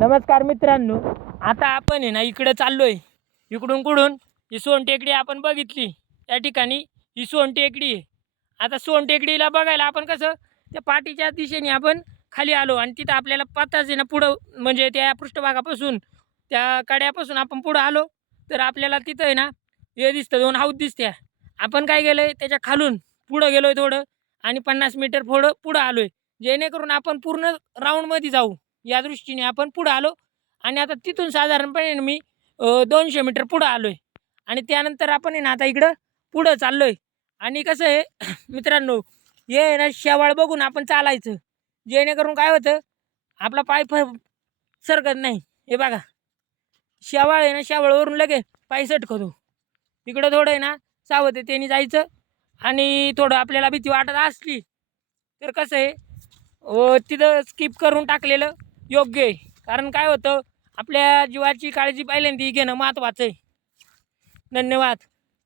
नमस्कार मित्रांनो आता आपण आहे ना इकडं चाललोय. इकडून कुठून? ही सोन टेकडी आपण बघितली. त्या ठिकाणी ही सोन टेकडी आहे. आता सोन टेकडीला बघायला आपण कसं त्या पाठीच्या दिशेने आपण खाली आलो आणि तिथं आपल्याला पत्ताच आहे ना पुढं म्हणजे त्या पृष्ठभागापासून त्या कड्यापासून आपण पुढं आलो तर आपल्याला तिथं आहे ना हे दिसतं दोन हाऊस दिसत्या. आपण काय गेलो आहे त्याच्या खालून पुढं गेलो आहे थोडं आणि पन्नास मीटर थोडं पुढं आलो आहे जेणेकरून आपण पूर्ण राऊंडमध्ये जाऊ. या दृष्टीने आपण पुढं आलो. आणि आता तिथून साधारणपणे मी दोनशे मीटर पुढं आलो आहे आणि त्यानंतर आपण आहे ना आता इकडं पुढं चाललो आहे आणि कसं आहे मित्रांनो हे ना शेवाळ बघून आपण चालायचं. जेणेकरून काय होतं आपला पाय फ सरकत नाही. हे बघा. शेवाळ आहे ना शेवाळवरून लगे पाय सटकतो. इकडं थोडं आहे ना सावधतेने जायचं. आणि थोडं आपल्याला भीती वाटत असली तर कसं आहे तिथं स्किप करून टाकलेलं. योग्य आहे. कारण काय होतं आपल्या जीवाची काळजी पहिल्यांदा घेणं महत्त्वाचं आहे. धन्यवाद.